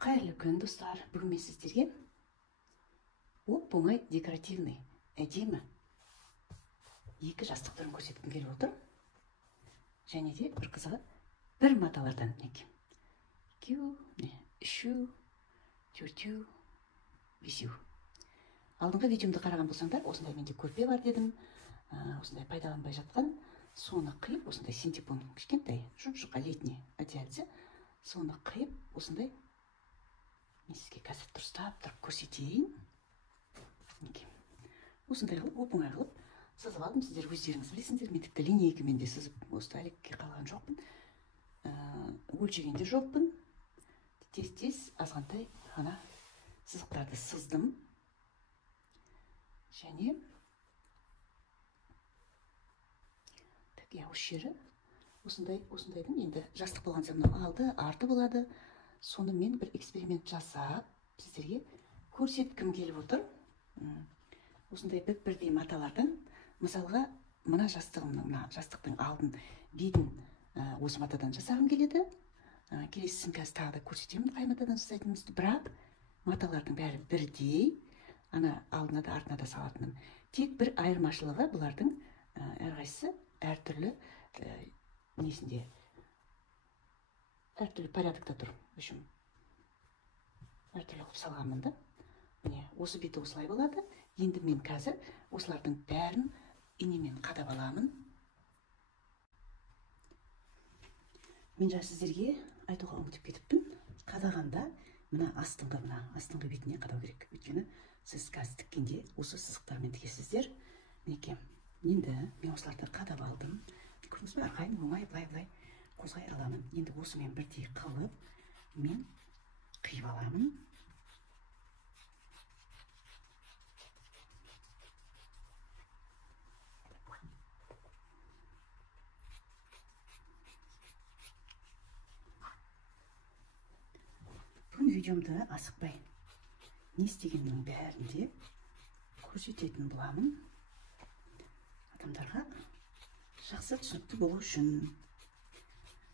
Қайырлы күн, достар. Бүгін мен сіздерге оңай декоративный, әдемі екі жастық түрін көрсеткім келіп отыр. Және де бір қызығы бір маталардан мінекей. Екеу, үшеу, төртеу, бесеу. Алдыңғы видеомды қараған болсаңдар, осындай менде көрпе бар дедім. Осындай пайдаланбай жатқан, соны қиып, осындай синтепон кішкентай, жұп-жұқа летний одеяльце, соны қиып, осындай мен сізге қазір дұрыстап тұрып көрсетейін. Осындай қылып, оп-оңай қылып сызып алдым. Сіздер өздеріңіз білесіңдер, мен тіпті линейкамен де сызып, осы әлекке қалған жоқпын. Өлшеген де жоқпын. Тез-тез азғантай ғана сызықтарды сыздым. Және осы жері осындайдың енді жастық болған соң алды, арты болады. Соны мен бір эксперимент жасап, сіздерге көрсеткім келіп отыр. Осындай бірдей маталардан, мысалға, мына жастықтың алдын, бетін осы матадан жасағым келеді. Келесісін қазір тағы да көрсетемін, қай матадан жасайтынымызды. Бірақ маталардың бәрі бірдей, ана алдына да артына да салатыным. Тек бір айырмашылығы бұлардың әрқайсысы әртүрлі несінде, әртүрлі порядокта тұр. Әртүрлі қылып салғанмын да. Міне, осы беті осылай болады. Енді мен қазір осылардың бәрін инемен қадап аламын. Мен жаңа сіздерге айтуға ұмытып кетіппін. Қадағанда мына астыңғы бетіне қадау керек. Өйткені сіз қазір тіккенде осы сызықтармен тігесіздер. Мінекей, енді мен осыларды қадап алдым. Көрдіңіз бе, арқайын оңай былай қозғай аламын. Енді осымен бірдей қылып, мен қиып аламын. Бүгін видеомды асықпай не істегеннің бәрінде көрсететін боламын. Адамдарға жақсы түсінікті болу үшін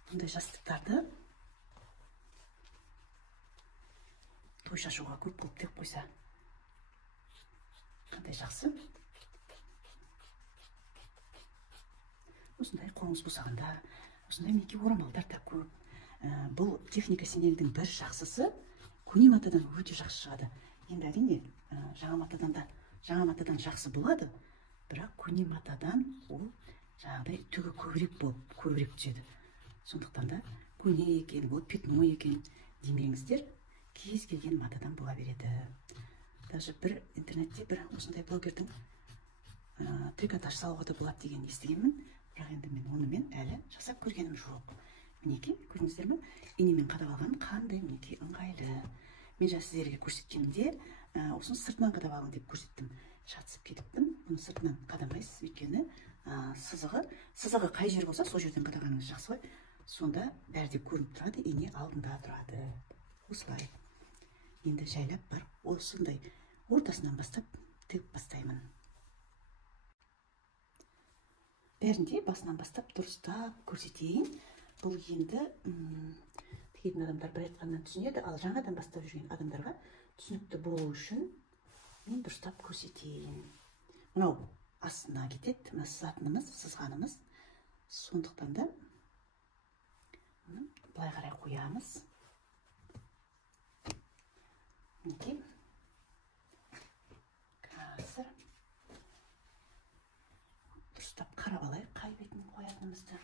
бұндай жастықтарды той шашуға көп қылып тек қойса қандай жақсы. Осындай қолыңыз босағанда, осындай мінекей орамалдар да көп. Бұл техника сенелдің бір жақсысы көне матадан өте жақсы шығады. Енді әрине жаңа матадан жақсы болады, бірақ көне матадан ол жаңағыдай түгі көбірек түседі. Сондықтан да көне екен, бұл пятно екен демеңіздер, кез келген матадан бола береді. Даже бір интернетте бір осындай блогердің трикотаж салуға да болады деген естігенмін, бірақ енді мен онымен әлі жасап көргенім жоқ. Мінекей, көрдіңіздер ме? Инемен қадап алған қандай мінекей ыңғайлы. Мен жаңа сіздерге көрсеткенде осыны сыртынан қадап алың деп көрсеттім. Шатысып кетіппін. Бұны сыртынан қадамайсыз, өйткені сызығы қай жер болса, сол жерден қадағаныңыз жақсы ғой. Сонда бәрі де көрініп тұрады, ине алдында тұрады. Осылай. Енді жайлап бар, осындай ортасынан бастап тігіп бастаймын. Бәрінде басынан бастап дұрыстап көрсетейін. Бұл енді тігетін адамдар бір айтқаннан түсінеді, ал жаңадан бастап жүрген адамдарға түсінікті болу үшін мен дұрыстап көрсетейін. Мынау астына кетеді, мына сызатынымыз, сызғанымыз. Сондықтан да былай қарай қоямыз. Мінекей. Қазір дұрыстап қарап алайық, қай бетінен қоятынымызды.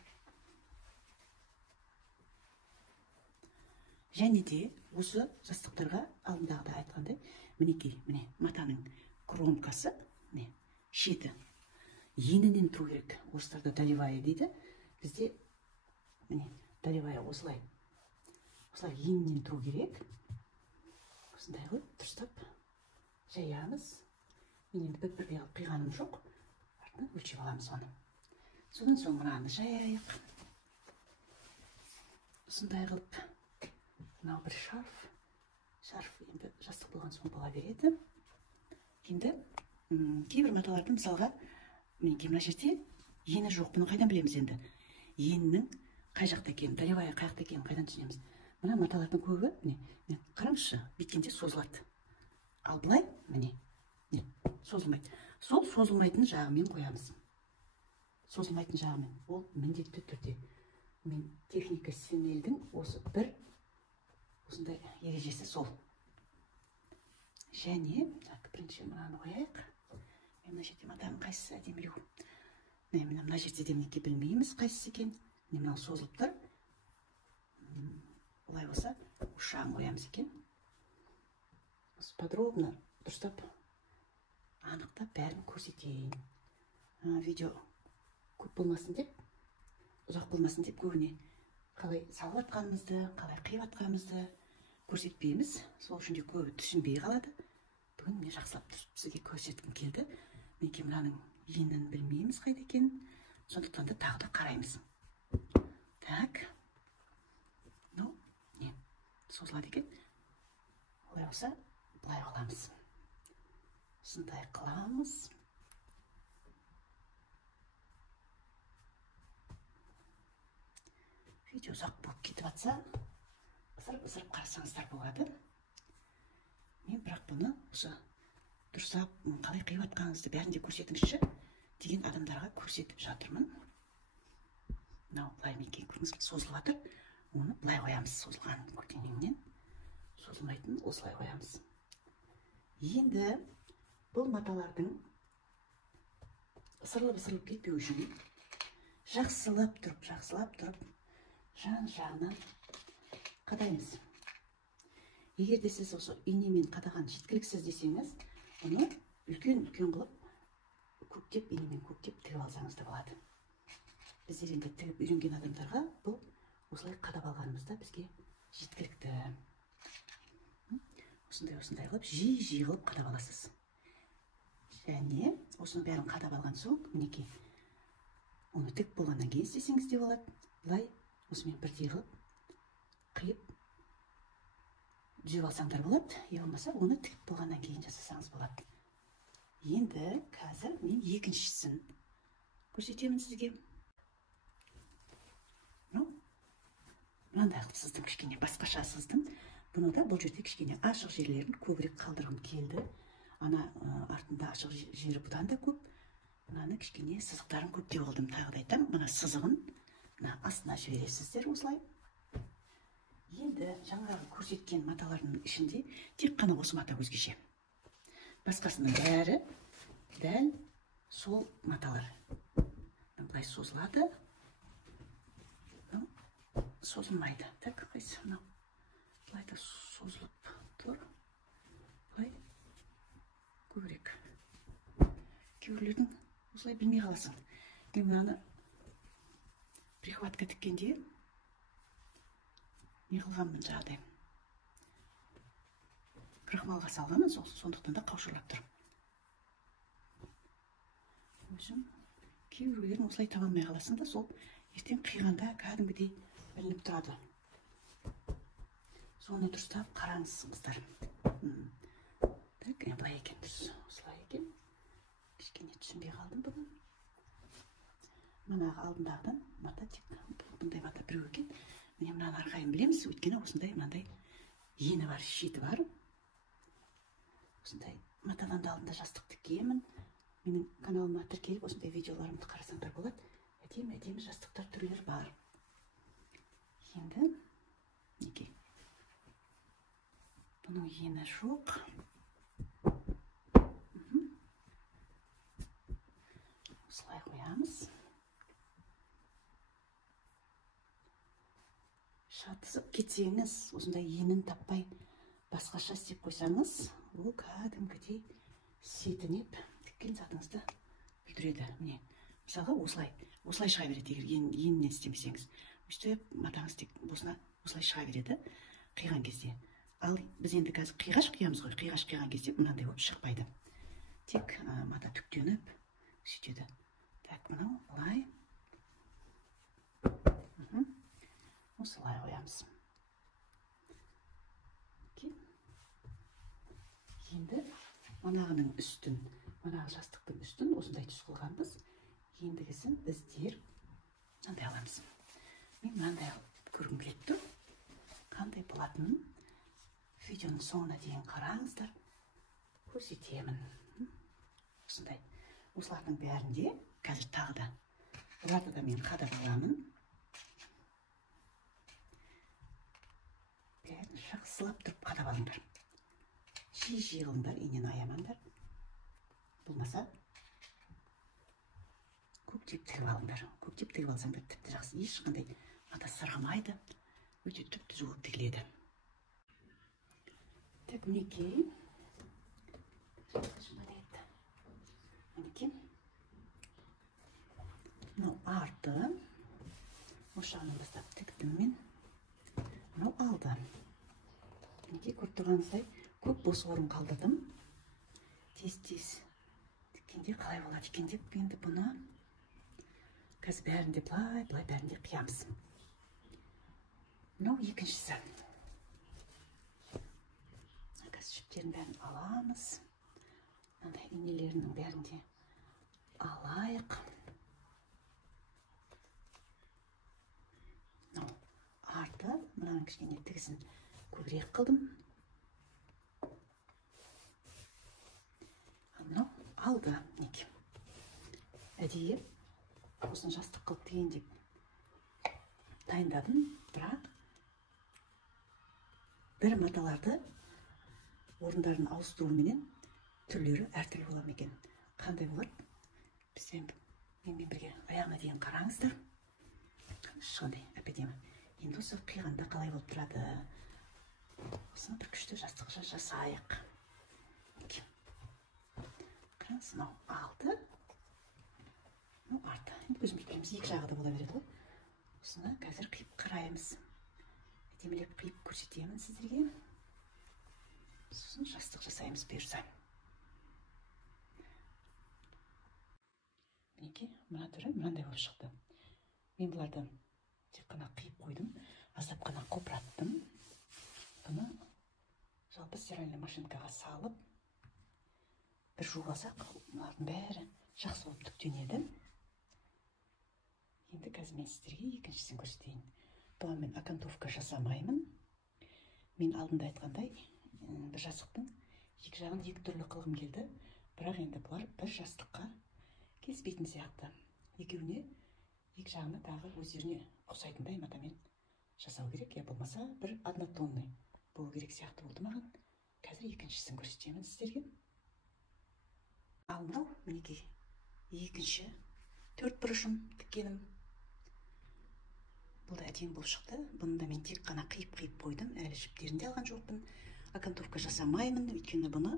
Және де осы жастықтарға алдындағыда айтқандай, мінекей, міне матаның кромкасы, шеті енінен тұру керек. Орыстарда долевая дейді. Бізде міне долевая осылай енінен тұру керек. Осындай қылып дұрыстап жаямыз. Мен енді бір-бірге алып қиғаным жоқ. Артынан өлшеп аламыз оны. Содан соң мынаны жаяйық. Осындай қылып. Мынау бір шарф енді жастық болған соң бола береді. Енді кейбір маталардың мысалға, мінекей мына жерде ені жоқ. Бұны қайдан білеміз енді? Енінің қай жақта екенін, долевая қай жақта екенін қайдан түсінеміз? мына маталардың көбі міне қараңызшы, бүйткенде созылады. Ал былай міне созылмайды. Сол созылмайтын жағымен қоямыз. Созылмайтын жағымен. Ол міндетті түрде мен техника сенелдің осы бір осындай ережесі сол. Және бірінші мынаны қояйық. Мен мына жерде матаның қайсысы әдемілеу. Мына жерде де мінекей білмейміз қайсысы екен. Мынау созылып тұр. Олай болса ұшағын қоямыз екен. Подробно дұрыстап анықтап бәрін көрсетейін. Видео көп болмасын деп, ұзақ болмасын деп көбіне қалай салып атқанымызды, қалай қиып атқанымызды көрсетпейміз. Сол үшін де көбі түсінбей қалады. Бүгін мен жақсылап сізге көрсеткім келді. Мінекей мынаның енін білмейміз қайда екен. Сондықтан да тағы да қараймыз. Так. Созылады екен. Олай болса, былай қыламыз. Осындай қыламыз. Видео ұзақ болып кетіп жатса, ысырып қарасаңыздар болады. Мен бірақ бұны осы дұрыстап қалай қиып атқаныңызды бәрінде көрсетіңізші деген адамдарға көрсетіп жатырмын. Мынау былай мекен көріңіз, созылып жатыр. Оны былай қоямыз, созылған көлденеңнен. Созылмайтын осылай қоямыз. Енді бұл маталардың ысырылып кетпеу үшін жақсылап тұрып жан-жағынан қадаймыз. Егер де сіз осы инемен қадаған жеткіліксіз десеңіз, оны үлкен қылып инемен көктеп тігіп алсаңыз да болады. Біздер енді тігіп үйренген адамдарға бұл осылай қадап алғанымызда бізге жеткілікті. Осындай қылып, жиі қылып қадап аласыз. Және осының бәрін қадап алған соң, мінекей, оны тік болғаннан кейін істесеңіз де болады. Бұлай осымен бірдей қылып, қиып, түзеп алсаңдар болады. Болмаса, оны тік болғаннан кейін жасасаңыз болады. Енді қазір мен екіншісін көрсетемін сізге. Мынандай қылып сыздым, кішкене басқаша сыздым. Бұны да бұл жерде кішкене ашық жерлерін көбірек қалдырғым келді. Ана артында ашық жері бұдан да көп. Мынаны кішкене сызықтарын көптеп алдым. Тағы да айтам, мына сызығын астына жібересіздер осылай. Енді жаңағы көрсеткен маталардың ішінде тек қана осы мата өзгеше. Басқасының бәрі дәл сол маталар. Бұлай созылады. Созылмайды. Так, қайсы мынау. Бұлай да созылып тұр. Бұлай көбірек. Кейбіреулердің осылай білмей қаласың. Мен мынаны прихватка тіккенде не қылғанмын жағдай. Крахмалға салғанмын, сондықтан да қаушырлап тұр. Өзім кейбіреулердің осылай таба алмай қаласың да, сол ертең қиғанда кәдімгідей білініп тұрады. Соны дұрыстап қараңызсыңыздар. Так, былай екен дұрыс. Осылай екен. Кішкене түсінбей қалдым бүгін. Манағы алдындағыдан мата тек бұндай мата біреу екен. Міне мынаны арқайын білеміз, өйткені осындай мынандай ені бар, шеті бар. Осындай матадан да алдында жастық тікемін. Менің каналыма тіркеліп осындай видеоларымды қарасаңдар болады. Әдемі жастықтар түрлері бар. Енді неге? Бұның ені жоқ. Осылай қоямыз. Шатысып кетсеңіз, осындай енін таппай басқаша істеп қойсаңыз, ол кәдімгідей сетінеп тіккен затыңызды бүлдіреді. Міне, мысалға осылай шыға береді, егер енінен істемесеңіз. Өстіп матаңыз тек осылай шыға береді қиған кезде. Ал біз енді қазір қиғаш қиямыз ғой, қиғаш қиған кезде мынандай болып шықпайды. Тек мата түктеніп сөйтеді. Так, мынау былай. Осылай қоямыз. Енді манағының үстін, манағы жастықтың үстін осындай түс қылғанбыз. Ендігісін біздер мынандай аламыз. Мен мынандай көргім келіп тұр. қандай болатынын видеоның соңына дейін қараңыздар, көрсетемін. Осындай. Осылардың бәрінде қазір тағы да оларды да мен қадап аламын. Бәрін жақсылап тұрып қадап алыңдар. Жиі қылыңдар, инені аямаңдар. Болмаса көктеп тігіп алыңдар. Көктеп тігіп алсаңдар тіпті жақсы, ешқандай мата сырғымайды, өте түп-түзу болып тігіледі. Так, мінекей. Мінекей. Мынау арты. Осы жағынан бастап тіктім мен. Мынау алды. Мінекей, көріп тұрғаныңыздай көп бос орын қалдырдым. Тез-тез тіккенде қалай болады екен деп, енді бұны қазір бәрінде былай бәрінде қиямыз. Мынау екіншісі. Қазір жіптерін бәрін аламыз. Мынандай инелерінің бәрінде алайық. Мынау арты, мынаның кішкене тігісін көбірек қылдым. Мынау алды. Неке әдейі осыны жастық қылып тігейін деп дайындадым, бірақ бір маталарды орындарын ауыстыруменен түрлері әртүрлі болады екен. Қандай болады? Менімен бірге аяғына дейін қараңыздар. Шықандай әп-әдемі. Енді осы қиғанда қалай болып тұрады? Осыны бір күшті жастықша жасайық. Қараңыз, мынау алды, мынау арты. Енді көзіміз білеміз, екі жағы да бола береді ғой. Осыны қазір қиып қараймыз. Әдемілеп қиып көрсетемін сіздерге. Сосын жастық жасаймыз бұйырса. Мінекей, мына түрі мынандай болып шықты. Мен бұларды тек қана қиып қойдым, аздап қана қопыраттым. Бұны жалпы стиральный машинкаға салып, бір жуып алсақ, бұлардың бәрі жақсы болып түктенеді. Енді қазір мен сіздерге екіншісін көрсетейін. Бұған мен окантовка жасамаймын. Мен алдында айтқандай, бір жастықтың екі жағын екі түрлі қылғым келді. Бірақ енді бұлар бір жастыққа келіспейтін сияқты. Екеуіне екі жағына тағы өздеріне ұқсайтындай матамен жасау керек. Я болмаса бір однотонный болу керек сияқты болды маған. Қазір екіншісін көрсетемін сіздерге. Ал мынау мінекей екінші төрт бұрышым тіккенім. Бұл да әдемі болып шықты. Бұны да мен тек қана қиып қойдым. Әлі жіптерін де алған жоқпын. Окантовка жасамаймын, өйткені бұны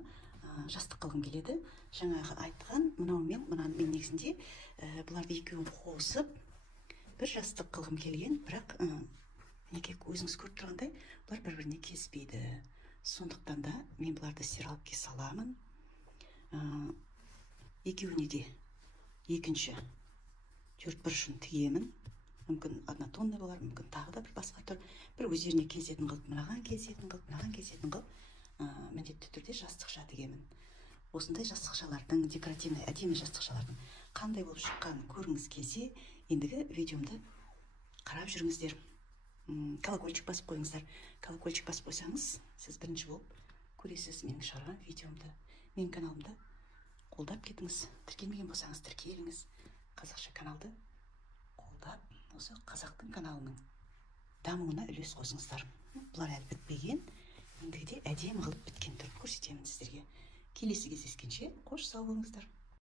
жастық қылғым келеді. Жаңағы айтқан мынаумен мен негізінде бұларды екеуін қосып бір жастық қылғым келген, бірақ неге өзіңіз көріп тұрғандай, бұлар бір-біріне келіспейді. Сондықтан да мен бұларды стиралкаға саламын. Екеуіне де екінші төрт бұрышын тігемін. Мүмкін однотонный болар, мүмкін тағы да бір басқа түр. Бір өздеріне келісетін қылып, мынаған келісетін қылып, мынаған келісетін қылып, міндетті түрде жастықша тігемін. Осындай жастықшалардың, декоративный әдемі жастықшалардың қандай болып шыққанын көргіңіз келсе, ендігі видеомды қарап жүріңіздер. Колокольчик басып қойыңыздар. Колокольчик басып қойсаңыз, сіз бірінші болып көресіз менің шығарған видеомды. Менің каналымды қолдап кетіңіз. Тіркелмеген болсаңыз тіркеліңіз. Қазақша каналды қолдап, осы қазақтың каналының дамуына үлес қосыңыздар. Бұлар әлі бітпеген, ендігіде әдемі қылып біткен түрін көрсетемін сіздерге. Келесі кездескенше қош сау болыңыздар.